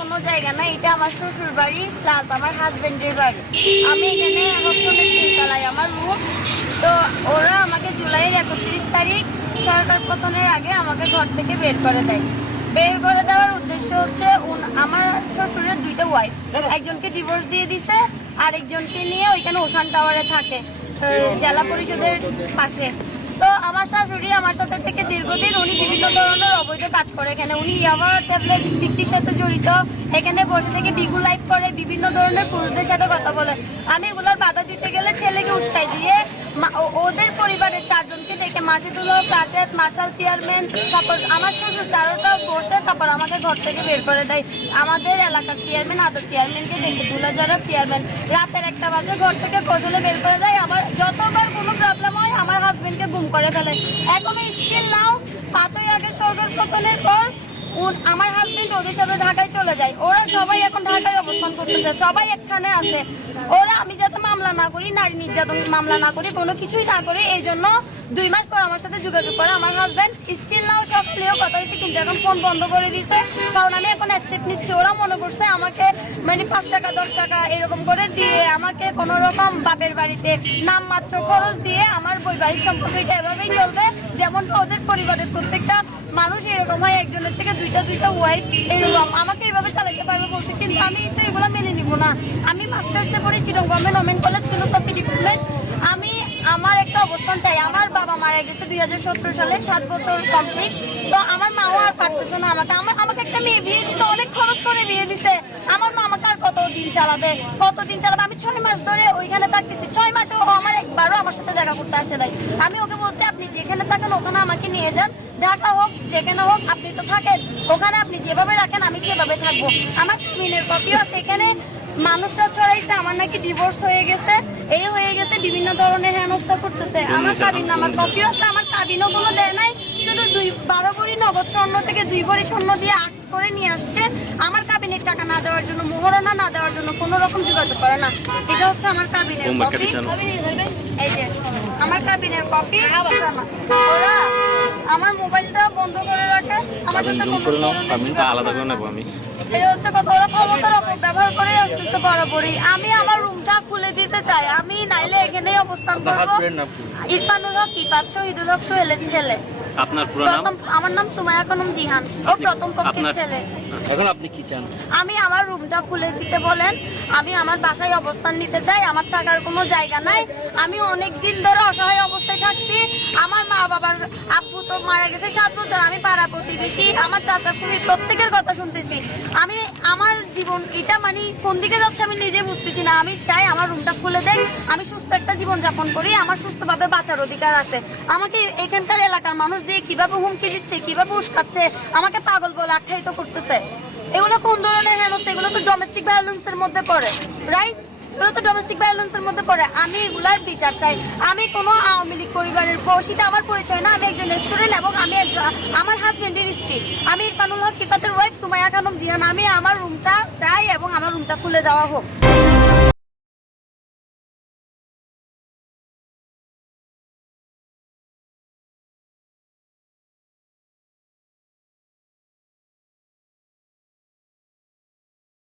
কোনো জায়গা না, এটা আমার শ্বশুর বাড়ি প্লাস আমার হাজবেন্ডের বাড়ি। আমি এখানে সবসময় তিনতলায় আমার রুম। তো ওরা আমাকে জুলাইয়ের 31 তারিখ সরকার পতনের আগে আমাকে ঘর থেকে বের করে দেয়। বের করে দেওয়ার উদ্দেশ্য হচ্ছে আমার শ্বশুরের দুইটা ওয়াইফ, একজনকে ডিভোর্স দিয়ে দিছে, আরেকজনকে নিয়ে ওইখানে ওশান টাওয়ারে থাকে জেলা পরিষদের পাশে। তো আমার শাশুড়ি আমার সাথে থেকে দীর্ঘদিন উনি বিভিন্ন ধরনের অবৈধ কাজ করে এখানে। উনি ইয়াবা ট্যাবলেট বিক্রির সাথে জড়িত, এখানে বসে থেকে ডিগু লাইফ করে, বিভিন্ন ধরনের পুরুষদের সাথে কথা বলে। আমি এগুলোর বাধা দিতে গেলে ছেলেকে উস্কাই দিয়ে ওদের পরিবারের 4 জনকে ডেকে মাসিদুল হক, রাশেদ, মার্শাল, চেয়ারম্যান, তারপর আমার শ্বশুর চারোটা বসে তারপর আমাকে ঘর থেকে বের করে দেয়। আমাদের এলাকার চেয়ারম্যান, আদর চেয়ারম্যানকে ডেকে দুলাজারা চেয়ারম্যান রাতের 1টা বাজে ঘর থেকে কৌশলে বের করে দেয়। আমার যতবার কোনো প্রবলেম হয় আমার হাজবেন্ডকে গুম করে ফেলে। এখনো স্টিল নাও 5ই আগস্ট সরকার পতনের পর আমার হাজবেন্ড ওদের সাথে ঢাকায় চলে যায়। ওরা সবাই এখন ঢাকায় অবস্থান করতেছে, সবাই এখানে আছে। ওরা আমি যাতে মামলা না করি, নারী নির্যাতন মামলা না করি, কোনো কিছুই না করি, এই জন্য 2 মাস পর আমার সাথে যোগাযোগ করে। আমার হাজবেন্ড স্টিল নাও সকালেও কথা হয়েছে, কিন্তু এখন ফোন বন্ধ করে দিছে, কারণ আমি এখন স্টেপ নিচ্ছি। ওরা মনে করছে আমাকে মানে 5 টাকা 10 টাকা এরকম করে দিয়ে আমাকে কোনো রকম বাপের বাড়িতে নামমাত্র খরচ দিয়ে আমার বৈবাহিক সম্পর্কটা এভাবেই চলবে, যেমন ওদের পরিবারের প্রত্যেকটা মানুষ এরকম হয়, একজনের থেকে দুইটা ওয়াইফ এরকম আমাকে এইভাবে চালাতে পারবে বলছে। কিন্তু আমি তো এগুলো মেনে নিব না। আমি মাস্টার্সে পড়ি Chittagong government women college philosophy department. আমি আমার একটা অবস্থান চাই। আমার বাবা মারা গেছে 2017 সালে, 7 বছর কমপ্লিট। তো আমার মাও আর পারতেছে না আমাকে একটা মেয়ে বিয়ে দিতে অনেক খরচ করে বিয়ে দিছে। আমার মা আমাকে আর কতদিন চালাবে। আমি 6 মাস ধরে ওইখানে থাকতেছি। 6 মাসে ও আমার একবারও আমার সাথে দেখা করতে আসে নাই। আমি ওকে বলছি আপনি যেখানে থাকেন ওখানে আমাকে নিয়ে যান, ঢাকা হোক যেখানে হোক, আপনি তো থাকেন ওখানে, আপনি যেভাবে রাখেন আমি সেভাবে থাকবো। আমার মিনের কপিও আছে এখানে। মানুষরা ছড়াইছে আমার নাকি ডিভোর্স হয়ে গেছে, এই হয়ে গেছে, বিভিন্ন ধরনের হেনস্থা করতেছে। আমার কাবিন আমার কপিও আছে, আমার কাবিনও কোনো দেয় নাই, শুধু 12 ভরি নগদ স্বর্ণ থেকে 2 ভরি স্বর্ণ দিয়ে আট করে নিয়ে আসছে। আমার কাবিনের টাকা না দেওয়ার জন্য, মোহরানা না দেওয়ার জন্য কোনো রকম যোগাযোগ করে না। এটা হচ্ছে আমার কাবিনের কপি, এই যে আমার কাবিনের কপি। ওরা আমার মোবাইলটা বন্ধ করে রাখে, আমার সাথে আলাদা করে নেবো আমি। এই হচ্ছে কথা, ওরা ক্ষমতার অপব্যবহার করে আসতেছে বরাবরই। আমি আমার রুমটা খুলে দিতে চাই, আমি নাইলে এখানেই অবস্থান করবো। ইরফানুল হক, ইফাত, শহীদুল হক, সোহেলের ছেলে। আপনার পুরো নাম? আমার নাম সুমাইয়া খানম জিহান, ও প্রথম পক্ষের ছেলে। এখন আপনি কি চান? আমি আমার রুমটা খুলে দিতে বলেন, আমি আমার বাসায় অবস্থান নিতে চাই। আমার থাকার কোনো জায়গা নাই। আমি অনেক দিন ধরে অসহায় অবস্থায় থাকছি। আমার মা বাবার আব্বু তো মারা গেছে 7 বছর। আমি পাড়া প্রতিবেশী, আমার চাচা ফুফির প্রত্যেকের কথা শুনতেছি। আমি আমার জীবন এটা মানে কোন দিকে যাচ্ছে আমি নিজে বুঝতেছি না। আমি চাই আমার রুমটা খুলে দেয়, আমি সুস্থ একটা জীবন যাপন করি। আমার সুস্থভাবে বাঁচার অধিকার আছে। আমাকে এখানকার এলাকার মানুষ দিয়ে কিভাবে হুমকি দিচ্ছে, কিভাবে উস্কাচ্ছে, আমাকে পাগল বলে আখ্যায়িত করতেছে। এগুলো কোন ধরনের হেনস্থা? এগুলো তো ডোমেস্টিক ভায়োলেন্সের মধ্যে পড়ে, রাইট? এগুলো তো ডোমেস্টিক ভায়োলেন্সের মধ্যে পড়ে। আমি এগুলার বিচার চাই। আমি কোনো আওয়ামী লীগ পরিবারের বউ, সেটা আমার পরিচয় না। আমি একজন স্টুডেন্ট এবং আমি আমার হাজবেন্ডের স্ত্রী। আমি ইরফানুল হক, ইফাতের ওয়াইফ সুমাইয়া খানম জিহান। আমি আমার রুমটা চাই এবং আমার রুমটা খুলে দেওয়া হোক।